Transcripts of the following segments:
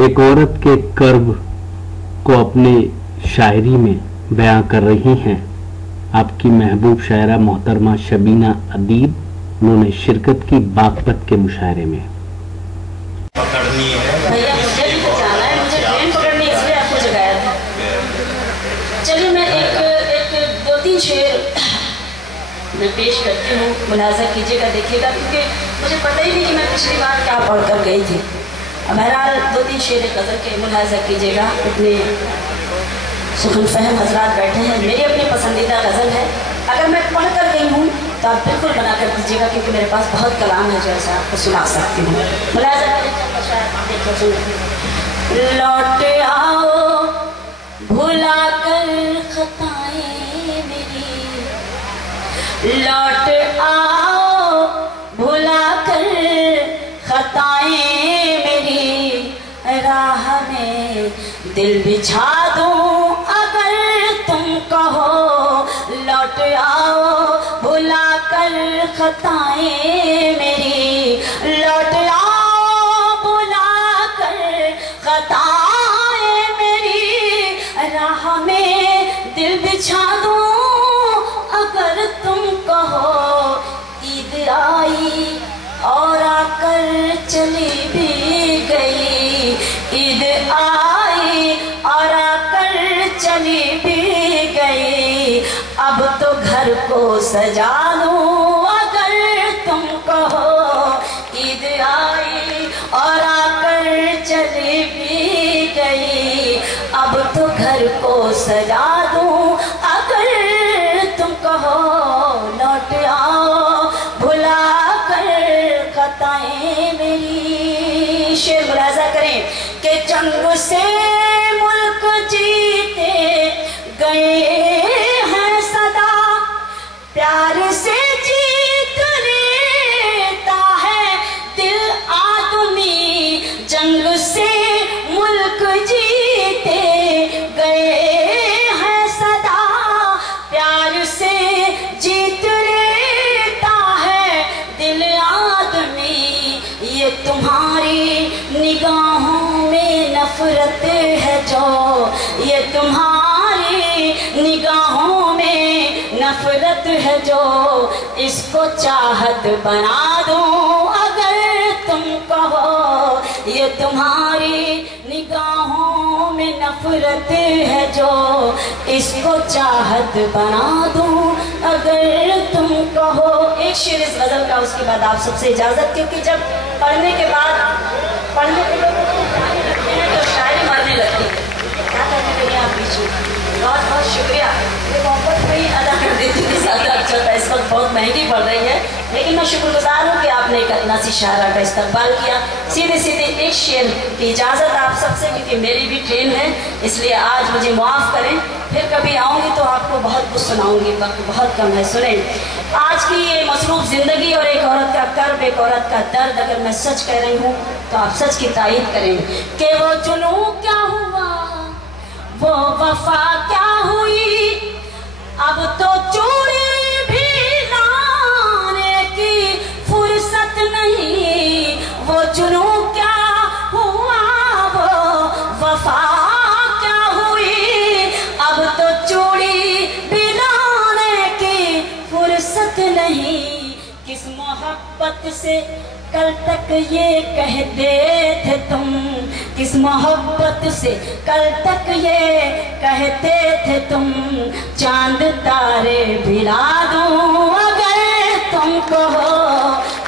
एक औरत के कर्ब को अपनी शायरी में बयां कर रही हैं आपकी महबूब शायरा मोहतरमा शबीना अदीब। उन्होंने शिरकत की बागपत के मुशायरे में। पकड़नी है भैया, मुझे भी तो जाना है, मुझे ट्रेन पकड़नी है, इसलिए आपको जगाया था। चलिए मैं एक दो तीन शेर मैं पेश करती हूँ, मुलाजा कीजिएगा, देखिएगा, क्योंकि मुझे पता ही नहीं कि मैं पिछली बार क्या पढ़ कर गई थी। बहरहाल दो तीन शेर गज़ल के मुलाजा कीजिएगा। इतने सुखन फहम हजरात बैठे हैं, मेरी अपनी पसंदीदा गज़ल है। अगर मैं पढ़ कर गई हूँ तो आप बिल्कुल बना कर दीजिएगा, क्योंकि मेरे पास बहुत कलाम है जो ऐसा आपको सुना सकती हूँ। मुलाजा लौट आओ भुला कर खताएं मेरी, लौट आओ भुला कर खताएं मेरी, राह में दिल बिछा दूं अगर तुम कहो, लौट आओ भुला कर खताएं मेरी, लौट आओ भुला कर खताएं मेरी, राह में दिल बिछा दूं अगर तुम कहो। ईद आई और आकर चली भी गई, ईद आई और आकर चली भी गई, अब तो घर को सजा लूं अगर तुम कहो। ईद आई और आकर चली भी गई, अब तो घर को सजा दूं अगर तुम कहो। लौट आओ भुला कर खताएं मेरी। शेर मुलाजा करें कि जंग से मुल्क जीते गए हैं सदा, प्यार से जीत लेता है दिल आदमी, जंग से मुल्क जीते गए हैं सदा, प्यार से जीत लेता है दिल आदमी। ये तुम्हारी निगाहों में नफरत है जो, ये तुम्हारी निगाहों में नफरत है जो, इसको चाहत बना दूं अगर तुम कहो। ये तुम्हारी निगाहों में नफरत है जो, इसको चाहत बना दूं अगर तुम कहो। एक शेर इस गजल का, उसके बाद आप सबसे इजाजत, क्योंकि जब पढ़ने के लोगों को जाने लगते हैं तो शायरी मरने लगती है। क्या कहने के लिए आप बीच में बहुत बहुत शुक्रिया। ये मोहब्बत में ही अदा कर देती थी, ज़्यादा अच्छा था। इस वक्त बहुत महंगी पड़ रही है, लेकिन मैं शुक्रगुजार हूँ कि आपने एक इतना सी शायरा का इस्तकबाल किया। सीधे सीधे एक शेर की इजाज़त आप सबसे, क्योंकि मेरी भी ट्रेन है, इसलिए आज मुझे माफ़ करें। फिर कभी आऊँगी तो आपको बहुत कुछ सुनाऊँगी, वक्त बहुत कम है। सुने आज की ये मसरूफ़ ज़िंदगी और एक औरत का कर्ब, एक औरत का दर्द, अगर मैं सच कह रही हूँ तो आप सच की तारीफ करें कि वो जुनून क्या हुआ, वो वफा क्या हुई, अब तो चूड़ी भी लाने की फुर्सत नहीं। वो जुनून क्या हुआ, वो वफा क्या हुई, अब तो चूड़ी भी लाने की फुर्सत नहीं। किस मोहब्बत से कल तक ये कहते थे तुम, किस मोहब्बत से कल तक ये कहते थे तुम, चांद तारे भिला दूं अगर तुम कहो।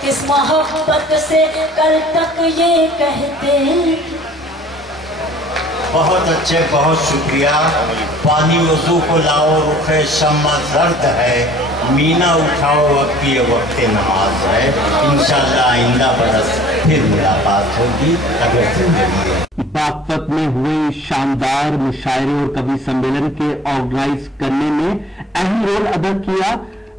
किस मोहब्बत से कल तक ये कहते। बहुत अच्छे, बहुत शुक्रिया। पानी वजू को लाओ, रुखे शम्मा जर्द है, मीना उठाओ वक्त ये वक्त नमाज है। इंशाअल्लाह आइंदा बरस फिर मुलाकात होगी अगर जिंदगी है। बागपत में हुए शानदार मुशायरे और कवि सम्मेलन के ऑर्गेनाइज करने में अहम रोल अदा किया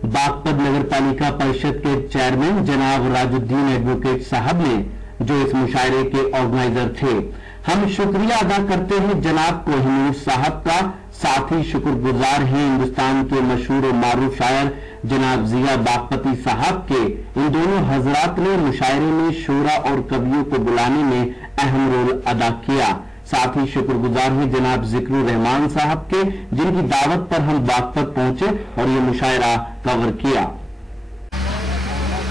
बागपत नगर पालिका परिषद के चेयरमैन जनाब राजुद्दीन एडवोकेट साहब ने, जो इस मुशायरे के ऑर्गेनाइजर थे। हम शुक्रिया अदा करते हैं जनाब कोहिनूर साहब का, साथ ही शुक्रगुजार हैं हिंदुस्तान के मशहूर और मारूफ शायर जनाब जिया बागपती साहब के। इन दोनों हजरात ने मुशायरे में शोरा और कवियों को बुलाने में अहम रोल अदा किया। साथ ही शुक्रगुजार हैं जनाब जिक्रुर रहमान साहब के, जिनकी दावत पर हम बागपत पहुंचे और ये मुशायरा कवर किया।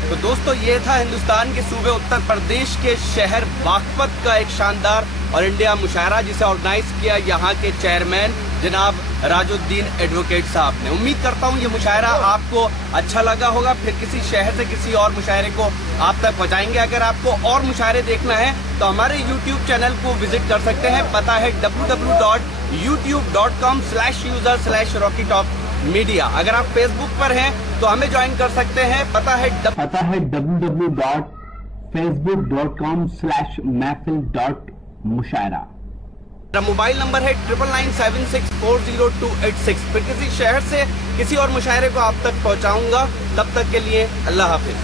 तो दोस्तों, ये था हिंदुस्तान के सूबे उत्तर प्रदेश के शहर बागपत का एक शानदार और इंडिया मुशायरा, जिसे ऑर्गेनाइज किया यहाँ के चेयरमैन जनाब राजुद्दीन एडवोकेट साहब ने। उम्मीद करता हूँ ये मुशायरा आपको अच्छा लगा होगा। फिर किसी शहर से किसी और मुशायरे को आप तक पहुँचाएंगे। अगर आपको और मुशायरे देखना है तो हमारे YouTube चैनल को विजिट कर सकते हैं। पता है www.youtube.com/user/rockytopmedia। अगर आप फेसबुक पर हैं तो हमें ज्वाइन कर सकते हैं। पता है www.facebook.com/महफिल.मुशायरा। मेरा मोबाइल नंबर है 9997640286। फिर किसी शहर से किसी और मुशायरे को आप तक पहुंचाऊंगा। तब तक के लिए अल्लाह हाफिज।